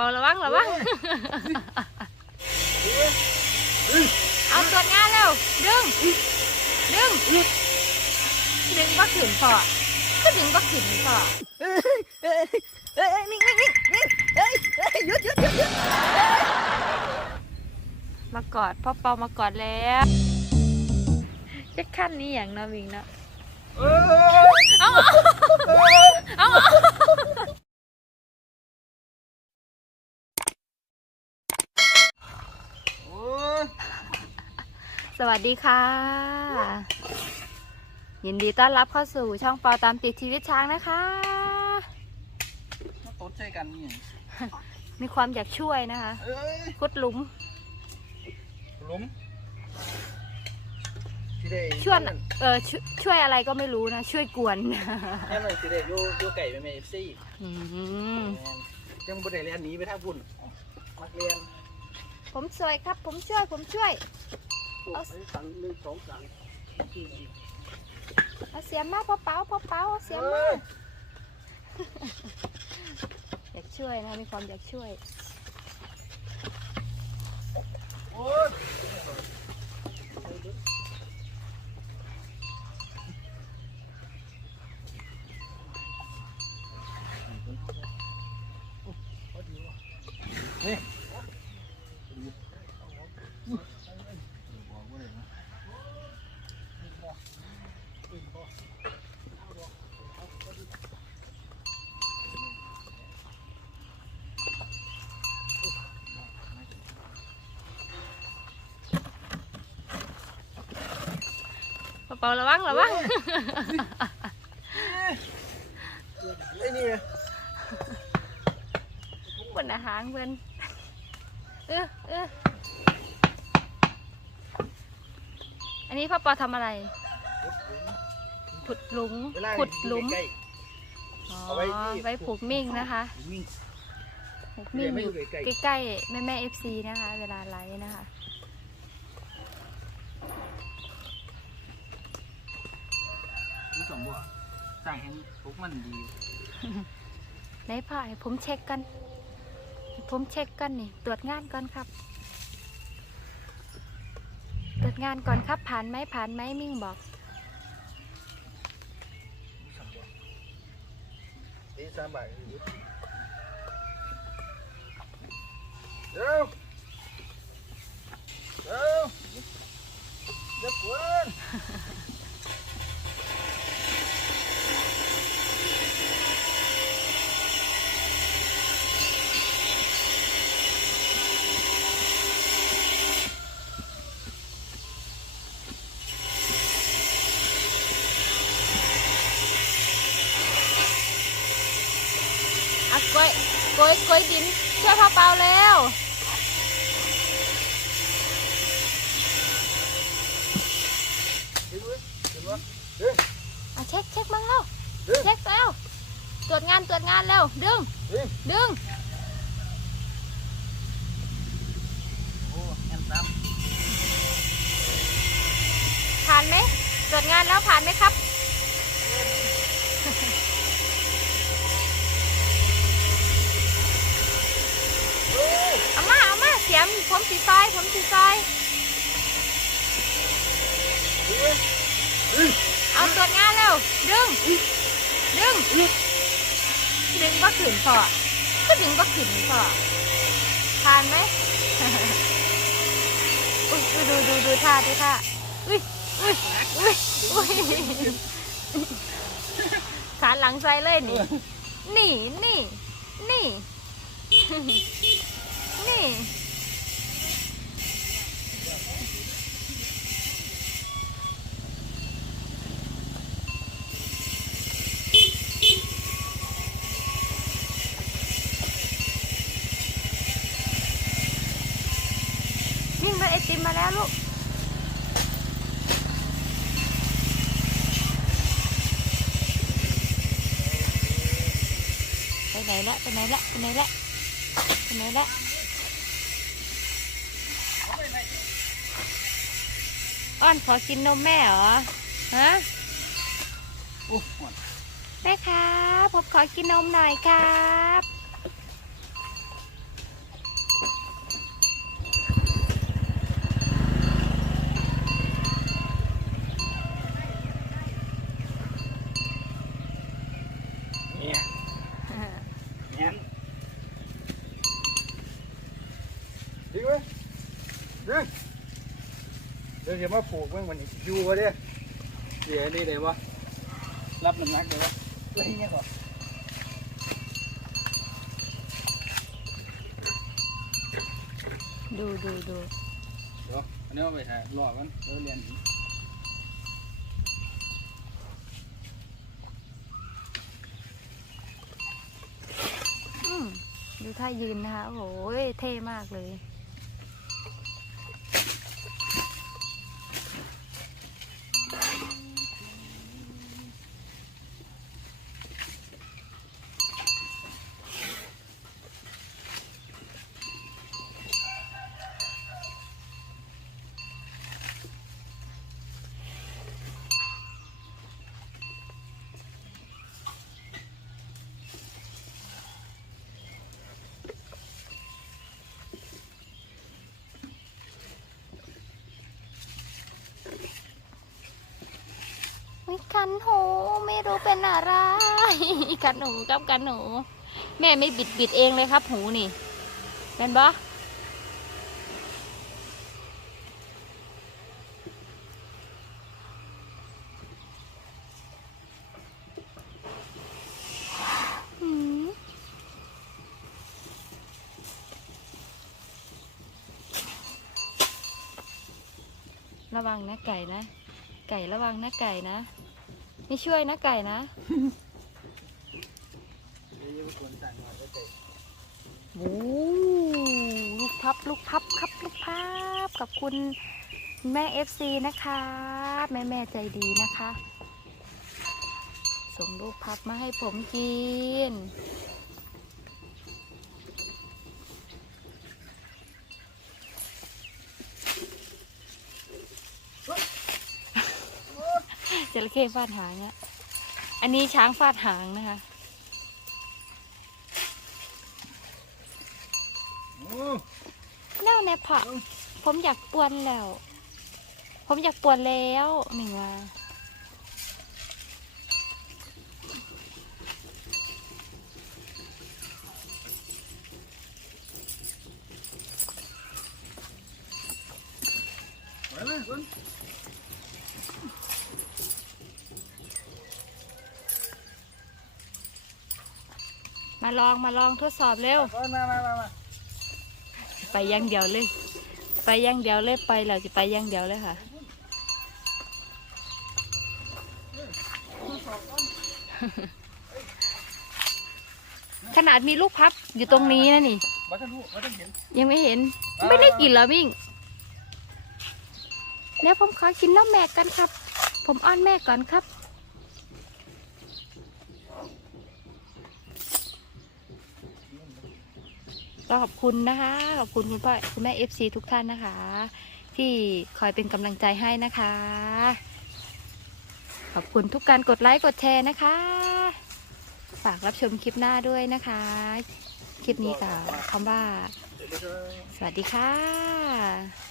เปาระวังระวังเอาตรวจงานเร็วดึง ดึง ดึงบักขืนพอก็ดึงบักขืนพอเอ้ยเอ้ยเอ้ยนิ่งนิ่งนิ่งนิ่งเอ้ยเอ้ยหยุดหยุดหยุดหยุดมากอดพ่อเปามากอดแล้วจะขั้นนี้อย่างเนาะวิงเนาะ เอ้ย เอาเอาเอา โอ้ย ส วัสดีค่ะ ยินดีต้อนรับเข้าสู่ช่องเปาตามติดชีวิตช้างนะคะมาตดใจกันนี่มีความอยากช่วยนะคะเอ้ยขุดหลุม หลุมสิได้ช่วยเออชวยช่วยอะไรก็ไม่รู้นะ ช่วยกวนแน่นอนสิได้อยู่อยู่ไก่ไปแม่ FC อืมจังบ่ได้เรียนหนีไปทางพุ่นมักเรียนผมช่วยครับ ผมช่วยผมช่วย เอาสั่งหนึ่งสองสามเอาเสียมมาพ่อเป๋าพ่อเป๋าเอาเสียมมาอยากช่วยนะมีความอยากช่วยโอ้ยพ่ เปาระวังระวังไอ้นี่ไงบนอาหารเพื่อนเออเอออันนี้พ่อปอทำอะไร ขุดหลุม ขุดหลุมอ๋อไว้ผูกมิ่งนะคะผูกมิ่งไม่ออยู่ยู่ใกลใกล้ๆแม่แม่เอฟซีนะคะ เวลาไลฟ์นะคะ สมบ่สร้างให้ทุกมันดีไหนพ่อให้ผมเช็คกันให้ผมเช็คกันนี่ตรวจงานก่อนครับ ตรวจงานก่อนครับผ่านไหมผ่านไหมมิ่งบอกนี่สามบาทเดี๋ยวเดี๋ยวเดี๋ยวกวนะกล้วยกล้วยกล้วยดินช่วยพ่อเปาแล้วเช็คเช็คบ้างแล้วเดี๋ยวเช็คแล้วตรวจงานตรวจงานแล้วดึงเดี๋ยวดึง โอ้แอนซ้ำ ผ่านไหมตรวจงานแล้วผ่านไหมครับ เฮ้ย เอามาเอามาเสียม ผมสีซอยผมสีซอยเดี๋ยวเฮ้ยเอาตรวจงานแล้วดึง ดึง ดึงบักขืนพอก็ดึงบักขืนพอผ่านไหมอุ้ยดูดูดูท่าดูท่าอุ้ยอุ้ยอุ้ยอุ้ยขาหลังใส่เลยนี่ นี่นี่นี่นี่ วิ่งรถไอติมมาแล้วลูกไปไหนละไปไหนละไปไหนละไปไหนละอ้อนขอกินนมแม่เหรอฮะโอ้หมดแม่ครับผมขอกินนมหน่อยครับ ดี๋ยวจะมาปลูกเมื่อวันนี้อยู่วะเด้เดี๋ยวนี่เลยวะรับน้ำหนักเลยวะอะไรเงี้ยก่อนดูดูดูเดี๋ยวอันนี้เอาไปหาหลอดมันเดี๋ยวเรียนอีกอืมดูท่ายืนนะคะโอ้โหเท่มากเลย วิกันหูไม่รู้เป็นอะไรกันหูกับกันหูแม่ไม่บิดบิดเองเลยครับ หูนี่เป็นปะระวังนะไก่นะ ไก่ระวังนะไก่นะ ไม่ช่วยนะไก่นะโอ้ลูกพับลูกพับครับลูกพับขอบคุณแม่เอฟซีนะคะ แม่แม่ใจดีนะคะ ส่งลูกพับมาให้ผมกิน ระเข้ฟาดหางอะอันนี้ช้างฟาดหางนะคะโอ้แน่วแน่พอผมอยากปวนแล้ว ผมอยากปวนแล้วหนึ่งว่ามาเลย มาลองมาลองทดสอบเร็วคนมามามามาไปอยังเดียวเลย ไปอยังเดียวเลยไปเราจะไปอยังเดียวเลยค่ะ ขนาดมีลูกพับอยู่ตรงนี้นะนี่ บัตรรู้บัตรเห็น ยังไม่เห็น ไม่ได้กินเหรอมิ่งเดี๋ยวผมขอกินน้ำแม่กันครับ ผมอ้อนแม่ก่อนครับ ก็ขอบคุณนะคะ ขอบคุณคุณพ่อคุณแม่เอฟซีทุกท่านนะคะ ที่คอยเป็นกำลังใจให้นะคะ ขอบคุณทุกการกดไลค์กดแชร์นะคะ ฝากรับชมคลิปหน้าด้วยนะคะ คลิปนี้กับคำว่า สวัสดีค่ะ